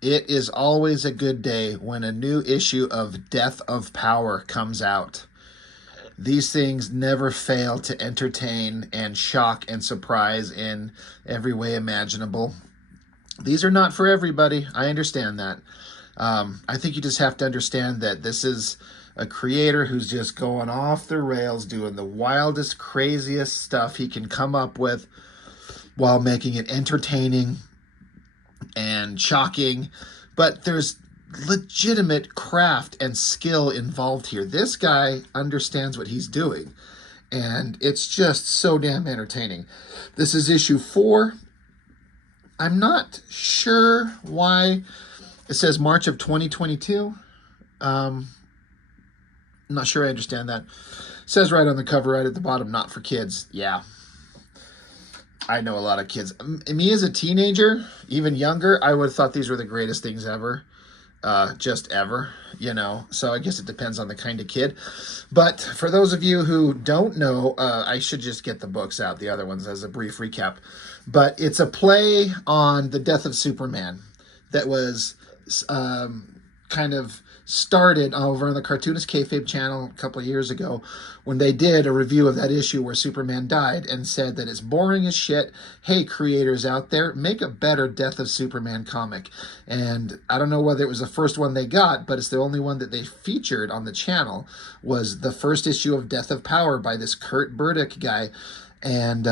It is always a good day when a new issue of Death of Power comes out. These things never fail to entertain and shock and surprise in every way imaginable. These are not for everybody. I understand that. I think you just have to understand that this is a creator who's just going off the rails, doing the wildest, craziest stuff he can come up with while making it entertaining and shocking. But there's legitimate craft and skill involved here. This guy understands what he's doing, and it's just so damn entertaining. This is issue 4. I'm not sure why it says March of 2022. I'm not sure I understand that. It says right on the cover, right at the bottom, not for kids. Yeah, I know a lot of kids. Me as a teenager, even younger, I would have thought these were the greatest things ever. Just ever, you know. So I guess it depends on the kind of kid. But for those of you who don't know, I should just get the books out, the other ones, as a brief recap. But it's a play on the death of Superman that was kind of started over on the Cartoonist Kayfabe channel a couple of years ago when they did a review of that issue where Superman died and said that it's boring as shit. Hey, creators out there, make a better Death of Superman comic. And I don't know whether it was the first one they got, but it's the only one that they featured on the channel, was the first issue of Death of Power by this Kurt Burdick guy. And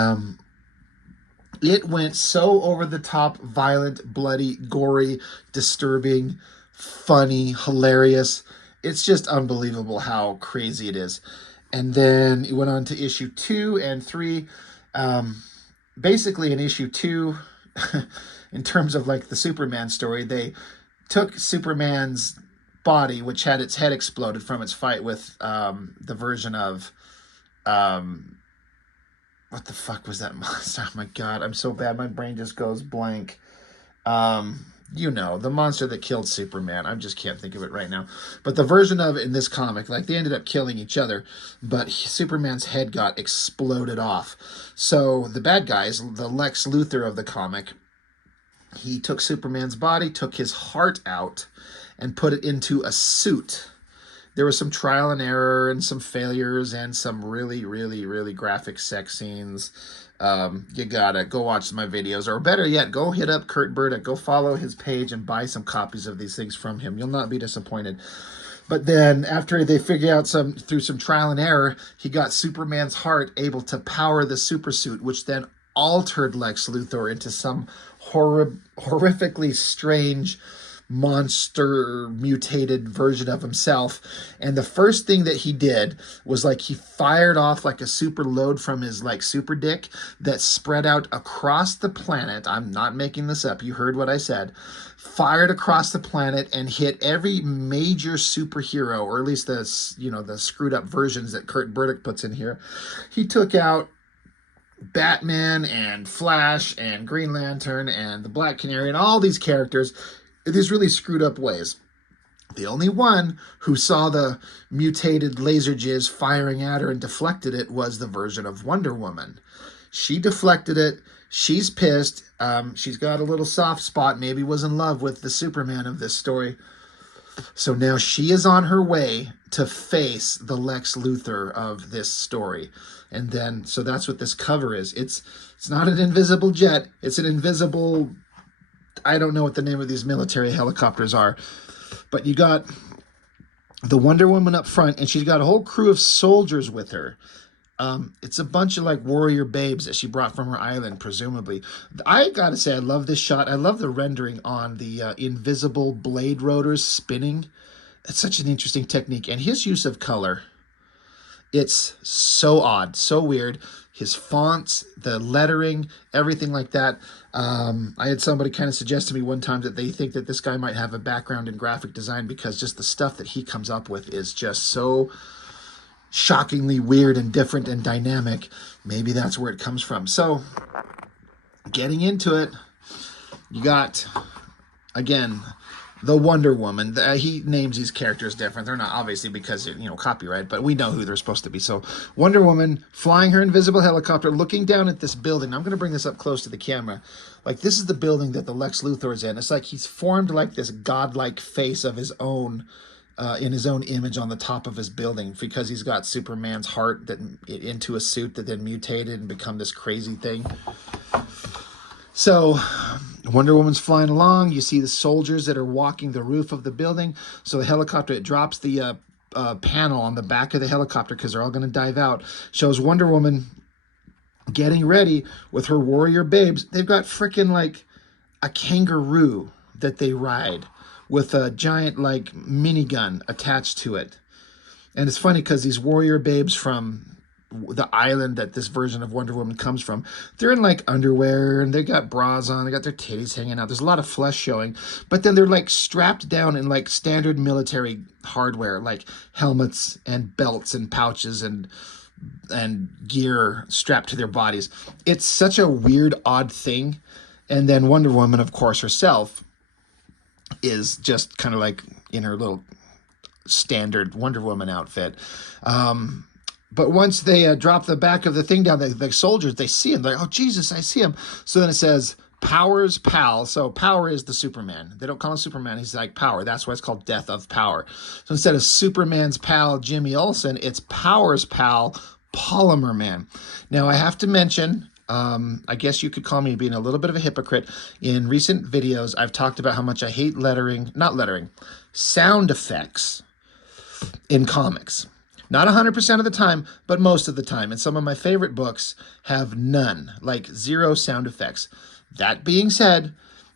it went so over the top, violent, bloody, gory, disturbing, funny, hilarious. It's just unbelievable how crazy it is. And then it went on to issue 2 and 3. Basically in issue 2, in terms of like the Superman story, they took Superman's body, which had its head exploded from its fight with the version of what the fuck was that monster? Oh my god, I'm so bad. My brain just goes blank. You know, the monster that killed Superman. I just can't think of it right now. But the version of it in this comic, like, they ended up killing each other, but Superman's head got exploded off. So the bad guys, the Lex Luthor of the comic, he took Superman's body, took his heart out, and put it into a suit. There was some trial and error and some failures and some really, really, really graphic sex scenes. You gotta go watch my videos, or better yet, go hit up Kurt Burdick, go follow his page and buy some copies of these things from him. You'll not be disappointed. But then after they figure out through some trial and error, he got Superman's heart able to power the super suit, which then altered Lex Luthor into some horrifically strange monster mutated version of himself. And the first thing that he did was, like, he fired off like a super load from his like super dick that spread out across the planet. I'm not making this up, you heard what I said. Fired across the planet and hit every major superhero, or at least the, you know, the screwed up versions that Kurt Burdick puts in here. He took out Batman and Flash and Green Lantern and the Black Canary and all these characters in these really screwed up ways. The only one who saw the mutated laser jizz firing at her and deflected it was the version of Wonder Woman. She deflected it. She's pissed. She's got a little soft spot, maybe was in love with the Superman of this story. So now she is on her way to face the Lex Luthor of this story. And then, so that's what this cover is. It's not an invisible jet. It's an invisible, I don't know what the name of these military helicopters are, but you got the Wonder Woman up front, and she's got a whole crew of soldiers with her. It's a bunch of like warrior babes that she brought from her island, presumably. I gotta say, I love this shot. I love the rendering on the invisible blade rotors spinning. It's such an interesting technique, and his use of color, it's so odd, so weird. His fonts, the lettering, everything like that. I had somebody kind of suggest to me one time that they think that this guy might have a background in graphic design, because just the stuff that he comes up with is just so shockingly weird and different and dynamic. Maybe that's where it comes from. So, getting into it, you got, again, the Wonder Woman. He names these characters different. They're not obviously because copyright, but we know who they're supposed to be. So Wonder Woman flying her invisible helicopter, looking down at this building. I'm going to bring this up close to the camera. Like, this is the building that the Lex Luthor is in. It's like he's formed like this godlike face of his own, in his own image on the top of his building, because he's got Superman's heart that into a suit that then mutated and become this crazy thing. So Wonder Woman's flying along. You see the soldiers that are walking the roof of the building. So the helicopter, it drops the panel on the back of the helicopter because they're all going to dive out. Shows Wonder Woman getting ready with her warrior babes. They've got freaking like a kangaroo that they ride with a giant like minigun attached to it. And it's funny because these warrior babes from the island that this version of Wonder Woman comes from, they're in like underwear and they got bras on, they got their titties hanging out, there's a lot of flesh showing, but then they're like strapped down in like standard military hardware, like helmets and belts and pouches and gear strapped to their bodies. It's such a weird, odd thing. And then Wonder Woman, of course, herself is just kind of like in her little standard Wonder Woman outfit. But once they drop the back of the thing down, the soldiers, they see him. They're like, oh, Jesus, I see him. So then it says, Power's pal. So Power is the Superman. They don't call him Superman. He's like Power. That's why it's called Death of Power. So instead of Superman's pal, Jimmy Olsen, it's Power's pal, Polymer Man. Now, I have to mention, I guess you could call me being a little bit of a hypocrite. In recent videos, I've talked about how much I hate sound effects in comics. Not 100% of the time, but most of the time. And some of my favorite books have none, like zero sound effects. That being said,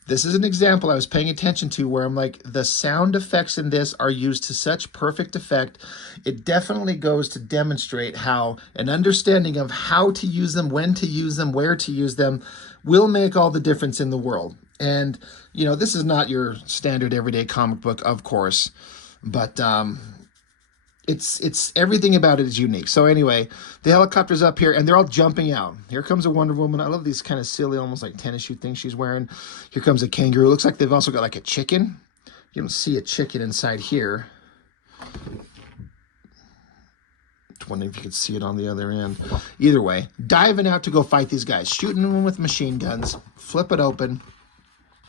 this is an example I was paying attention to where I'm like, the sound effects in this are used to such perfect effect. It definitely goes to demonstrate how an understanding of how to use them, when to use them, where to use them will make all the difference in the world. And, this is not your standard everyday comic book, of course, but it's everything about it is unique. So anyway, the helicopter's up here and they're all jumping out. Here comes a Wonder Woman. I love these kind of silly, almost like tennis shoe things she's wearing. Here comes a kangaroo. Looks like they've also got like a chicken. You don't see a chicken inside here. Wondering if you could see it on the other end. Either way, diving out to go fight these guys, shooting them with machine guns. Flip it open.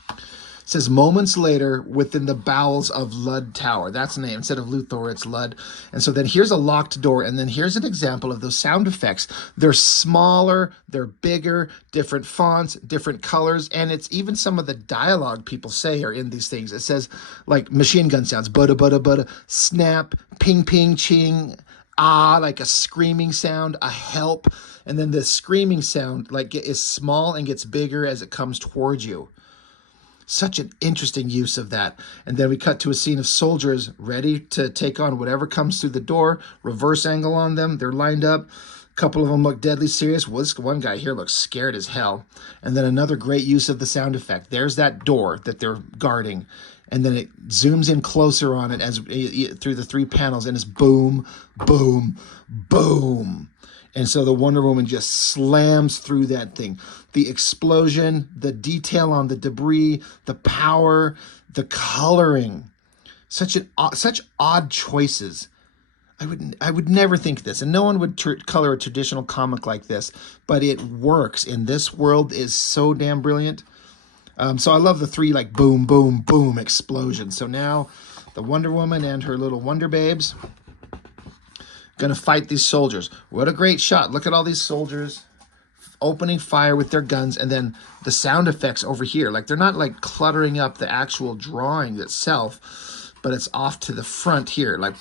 It says moments later within the bowels of Lud Tower. That's the name. Instead of Luthor, it's Lud. And so then here's a locked door. And then here's an example of those sound effects. They're smaller, they're bigger, different fonts, different colors. And it's even some of the dialogue people say are in these things. It says like machine gun sounds, butta, butta, butta, snap, ping, ping, ching, ah, like a screaming sound, a help. And then the screaming sound like is small and gets bigger as it comes towards you. Such an interesting use of that. And then we cut to a scene of soldiers ready to take on whatever comes through the door. Reverse angle on them. They're lined up. A couple of them look deadly serious. Well, this one guy here looks scared as hell. And then another great use of the sound effect. There's that door that they're guarding. And then it zooms in closer on it as through the three panels. And it's boom, boom, boom. And so the Wonder Woman just slams through that thing. The explosion, the detail on the debris, the power, the coloring. Such odd choices. I would never think this. And no one would color a traditional comic like this. But it works. In this world is so damn brilliant. So I love the three like boom, boom, boom explosions. So now the Wonder Woman and her little Wonder Babes going to fight these soldiers. What a great shot. Look at all these soldiers opening fire with their guns, and then the sound effects over here. Like, they're not like cluttering up the actual drawing itself, but it's off to the front here, like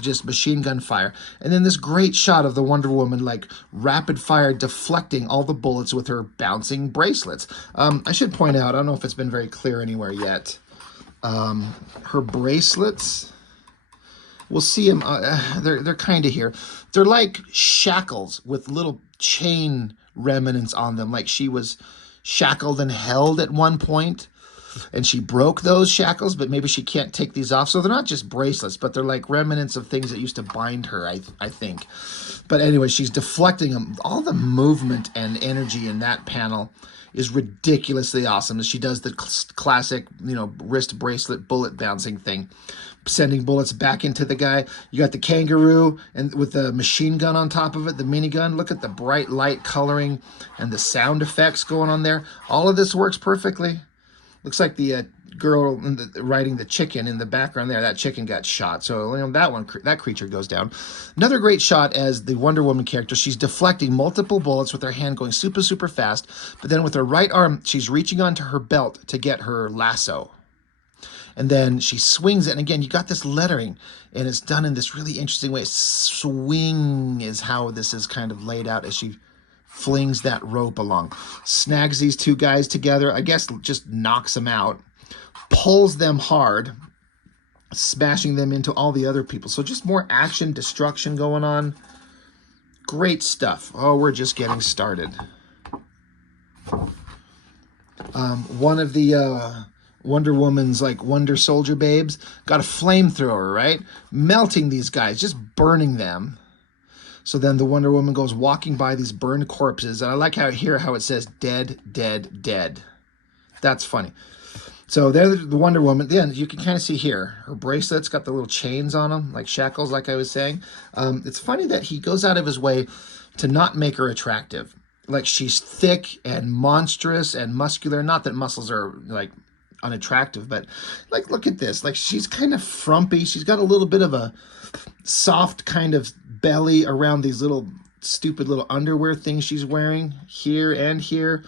just machine gun fire. And then this great shot of the Wonder Woman like rapid fire deflecting all the bullets with her bouncing bracelets. I should point out, I don't know if it's been very clear anywhere yet, her bracelets, we'll see them, they're kind of here. They're like shackles with little chain remnants on them, like she was shackled and held at one point. and she broke those shackles, but maybe she can't take these off. So they're not just bracelets, but they're like remnants of things that used to bind her, I think. But anyway, she's deflecting them. All the movement and energy in that panel is ridiculously awesome. As she does the classic, wrist bracelet bullet bouncing thing, sending bullets back into the guy. You got the kangaroo and with the machine gun on top of it, the minigun. Look at the bright light coloring and the sound effects going on there. All of this works perfectly. Looks like the girl riding the chicken in the background there. That chicken got shot. So that creature goes down. Another great shot as the Wonder Woman character. She's deflecting multiple bullets with her hand going super, super fast. But then with her right arm, she's reaching onto her belt to get her lasso. And then she swings it. And again, you got this lettering. And it's done in this really interesting way. Swing is how this is kind of laid out as she flings that rope along. Snags these two guys together. I guess just knocks them out. Pulls them hard, smashing them into all the other people. So just more action, destruction going on. Great stuff. Oh, we're just getting started. One of the Wonder Woman's Wonder Soldier babes got a flamethrower, right? Melting these guys, just burning them. So then the Wonder Woman goes walking by these burned corpses. And I like how it says dead, dead, dead. That's funny. So there's the Wonder Woman. Then you can kind of see here, her bracelets got the little chains on them, like shackles, like I was saying. It's funny that he goes out of his way to not make her attractive. Like she's thick and monstrous and muscular. Not that muscles are unattractive, but look at this. She's kind of frumpy. She's got a little bit of a soft kind of belly around these little stupid little underwear things she's wearing here and here.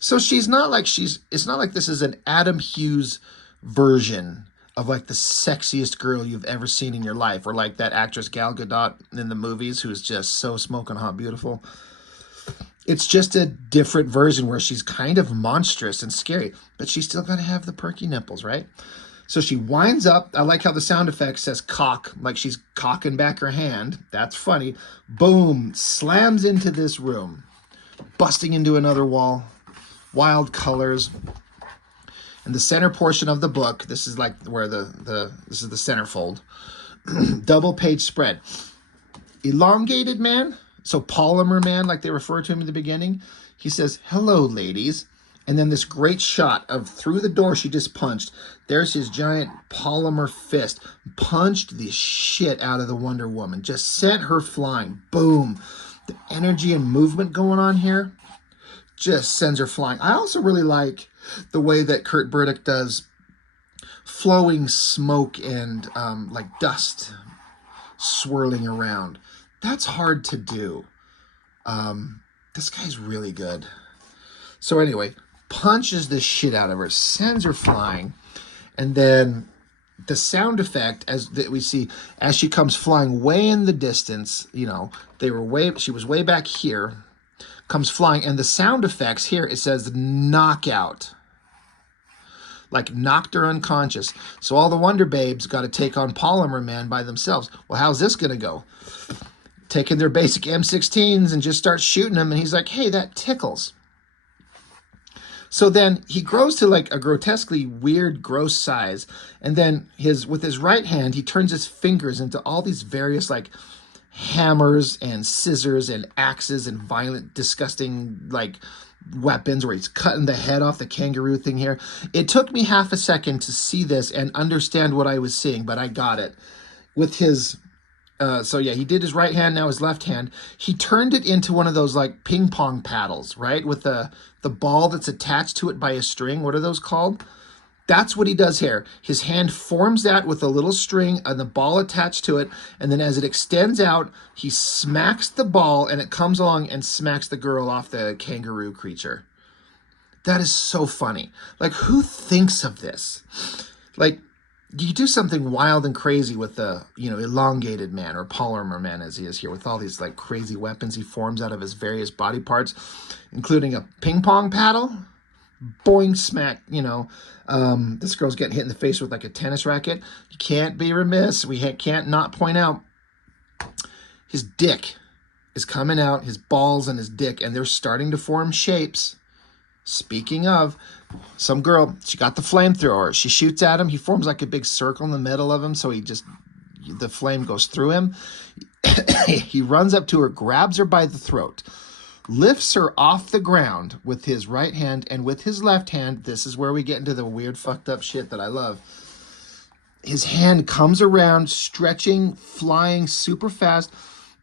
So it's not like this is an Adam Hughes version of the sexiest girl you've ever seen in your life, or like that actress Gal Gadot in the movies who's just so smoking hot beautiful. It's just a different version where she's kind of monstrous and scary, but she's still got to have the perky nipples, right? So she winds up. I like how the sound effect says cock, like she's cocking back her hand. That's funny. Boom, slams into this room, busting into another wall. Wild colors. In the center portion of the book, this is where this is the centerfold. Double page spread. Elongated man, so polymer man, like they refer to him in the beginning. He says, "Hello, ladies." And then this great shot of through the door she just punched. There's his giant polymer fist. Punched the shit out of the Wonder Woman. Just sent her flying. Boom. The energy and movement going on here just sends her flying. I also really like the way that Kurt Burdick does flowing smoke and dust swirling around. That's hard to do. This guy's really good. So anyway, punches the shit out of her, sends her flying, and then the sound effect that we see as she comes flying way in the distance, she was way back here, comes flying, and the sound effects here, it says knockout. Knocked her unconscious. So all the Wonder Babes got to take on Polymer Man by themselves. Well, how's this going to go? Taking their basic M16s and just start shooting them, and he's like, hey, that tickles. So then he grows to a grotesquely weird, gross size, and then with his right hand, he turns his fingers into all these various hammers and scissors and axes and violent, disgusting weapons where he's cutting the head off the kangaroo thing here. It took me half a second to see this and understand what I was seeing, but I got it. With his, he did his right hand, now his left hand. He turned it into one of those ping pong paddles, right? With the ball that's attached to it by a string. What are those called? That's what he does here. His hand forms that with a little string and the ball attached to it. And then as it extends out, he smacks the ball and it comes along and smacks the girl off the kangaroo creature. That is so funny. Who thinks of this? You do something wild and crazy with the, elongated man or polymer man as he is here with all these crazy weapons he forms out of his various body parts, including a ping pong paddle. Boing, smack, this girl's getting hit in the face with a tennis racket. You can't be remiss. We can't not point out his dick is coming out, his balls and his dick, and they're starting to form shapes. Speaking of, some girl, she got the flamethrower. She shoots at him. He forms like a big circle in the middle of him, so the flame goes through him. He runs up to her, grabs her by the throat, lifts her off the ground with his right hand, and with his left hand, this is where we get into the weird fucked up shit that I love. His hand comes around, stretching, flying super fast,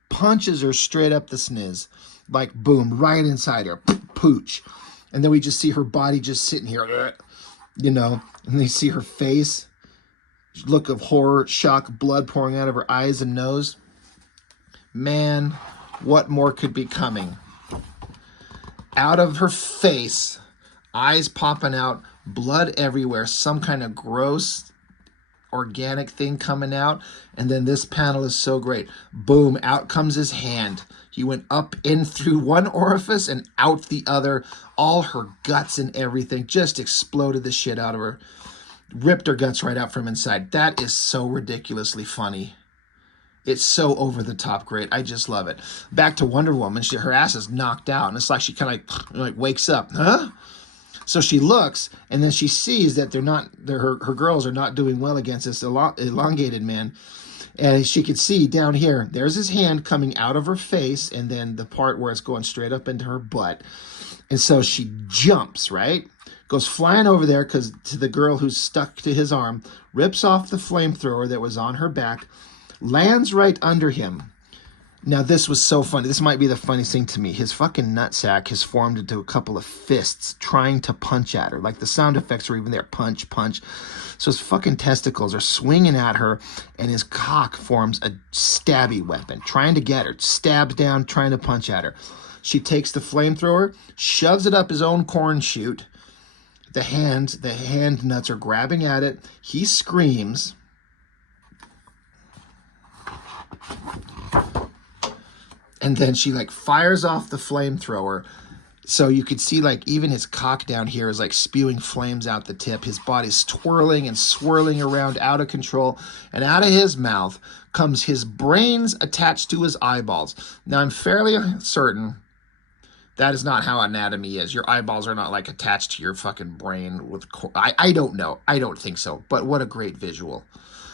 punches her straight up the sniz. Like, boom, right inside her. Pooch. And then we just see her body just sitting here, you know, and they see her face, look of horror, shock, blood pouring out of her eyes and nose. Man, what more could be coming? Out of her face, eyes popping out, blood everywhere, some kind of gross organic thing coming out. And then this panel is so great. Boom, out comes his hand. He went up in through one orifice and out the other. All her guts and everything just exploded the shit out of her. Ripped her guts right out from inside. That is so ridiculously funny. It's so over the top great. I just love it. Back to Wonder Woman. Her ass is knocked out, and it's like she kind of like wakes up. Huh? So she looks, and then she sees that her girls are not doing well against this elongated man. And she could see down here, there's his hand coming out of her face, and then the part where it's going straight up into her butt. And so she jumps, right? Goes flying over there to the girl who's stuck to his arm, rips off the flamethrower that was on her back, lands right under him. Now, this was so funny. This might be the funniest thing to me. His fucking nutsack has formed into a couple of fists trying to punch at her. Like, the sound effects are even there. Punch, punch. So his fucking testicles are swinging at her, and his cock forms a stabby weapon, trying to get her. Stabs down, trying to punch at her. She takes the flamethrower, shoves it up his own corn chute. The hand nuts are grabbing at it. He screams. And then she like fires off the flamethrower. So you could see like even his cock down here is like spewing flames out the tip. His body's twirling and swirling around out of control. And out of his mouth comes his brains attached to his eyeballs. Now I'm fairly certain that is not how anatomy is. Your eyeballs are not like attached to your fucking brain with I don't know. I don't think so. But what a great visual.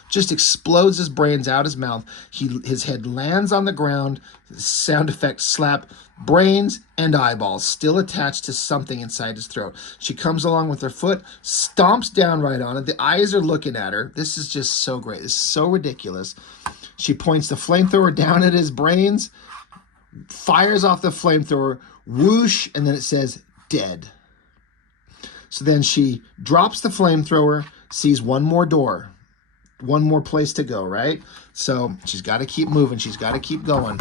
Just explodes his brains out his mouth. His head lands on the ground. Sound effect slap. Brains and eyeballs still attached to something inside his throat. She comes along with her foot, stomps down right on it. The eyes are looking at her. This is just so great. This is so ridiculous. She points the flamethrower down at his brains, fires off the flamethrower, whoosh, and then it says, dead. So then she drops the flamethrower, sees one more door. One more place to go, right? So she's got to keep moving. She's got to keep going.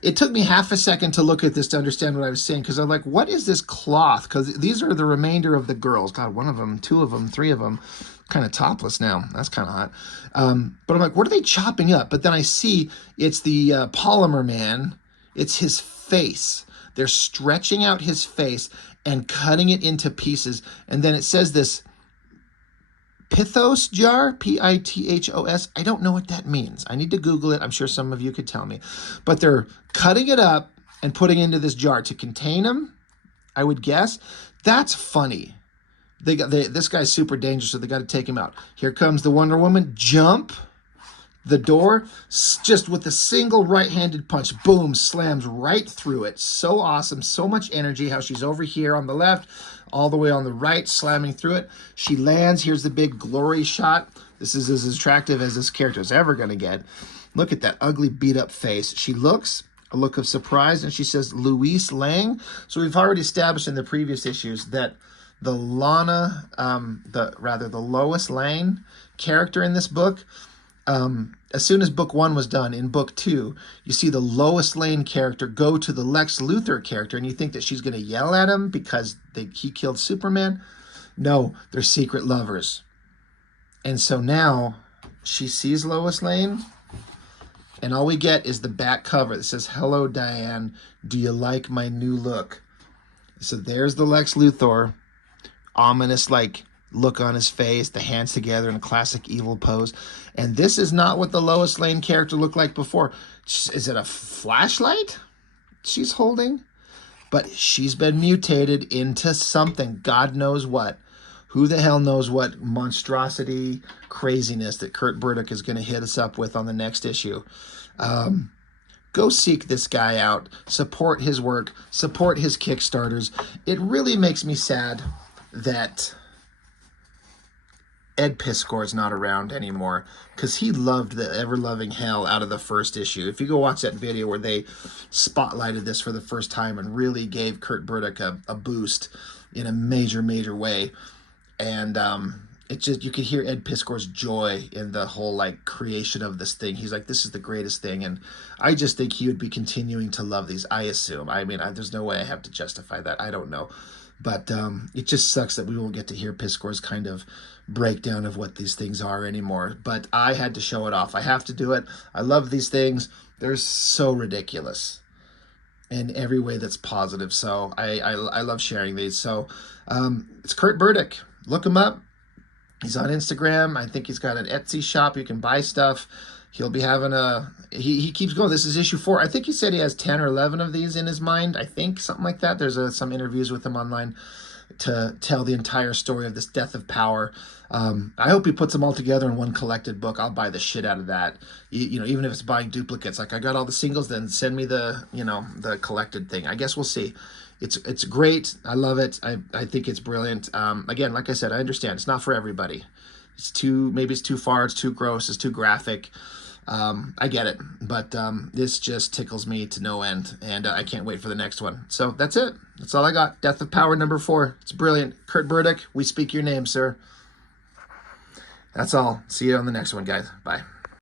It took me half a second to look at this to understand what I was saying, because I'm like, what is this cloth? Because these are the remainder of the girls. God, one of them, two of them, three of them, kind of topless now. That's kind of hot. But I'm like, what are they chopping up? But then I see it's the polymer man. It's his face. They're stretching out his face and cutting it into pieces. And then it says this Pithos jar, P-I-T-H-O-S. I don't know what that means. I need to Google it. I'm sure some of you could tell me. But they're cutting it up and putting it into this jar to contain them, I would guess. That's funny. This guy's super dangerous, so they got to take him out. Here comes the Wonder Woman. Jump. The door, just with a single right-handed punch, boom, slams right through it. So awesome, so much energy, how she's over here on the left, all the way on the right, slamming through it. She lands. Here's the big glory shot. This is as attractive as this character is ever going to get. Look at that ugly, beat-up face. She looks, a look of surprise, and she says, Louise Lang. So we've already established in the previous issues that the the Lois Lane character in this book, as soon as book 1 was done, in book 2, you see the Lois Lane character go to the Lex Luthor character, and you think that she's going to yell at him because he killed Superman. No, they're secret lovers. And so now she sees Lois Lane, and all we get is the back cover that says, hello, Diane, do you like my new look? So there's the Lex Luthor, ominous, like, look on his face, the hands together in a classic evil pose. And this is not what the Lois Lane character looked like before. Is it a flashlight she's holding? but she's been mutated into something. God knows what. Who the hell knows what monstrosity craziness that Kurt Burdick is going to hit us up with on the next issue. Go seek this guy out. Support his work. Support his Kickstarters. It really makes me sad that Ed Piskor's not around anymore, because he loved the ever-loving hell out of the first issue. If you go watch that video where they spotlighted this for the first time and really gave Kurt Burdick a boost in a major, major way. And it just, you could hear Ed Piskor's joy in the whole like creation of this thing. He's like, this is the greatest thing. And I just think he would be continuing to love these, I assume. I mean, there's no way I have to justify that. I don't know. But it just sucks that we won't get to hear Piskor's kind of breakdown of what these things are anymore. But I had to show it off. I have to do it. I love these things. They're so ridiculous in every way that's positive. So I love sharing these. So it's Kurt Burdick. Look him up. He's on Instagram. I think he's got an Etsy shop. You can buy stuff. He'll be having he keeps going. This is issue 4. I think he said he has 10 or 11 of these in his mind. I think something like that. There's some interviews with him online to tell the entire story of this Death of Power. I hope he puts them all together in one collected book. I'll buy the shit out of that. You know, even if it's buying duplicates. Like, I got all the singles, then send me the, you know, the collected thing. I guess we'll see. It's great. I love it. I think it's brilliant. Again, like I said, I understand it's not for everybody. Maybe it's too far. It's too gross. It's too graphic. I get it, but this just tickles me to no end, and I can't wait for the next one. So that's it. That's all I got. Death of Power number 4. It's brilliant. Kurt Burdick, we speak your name, sir. That's all. See you on the next one, guys. Bye.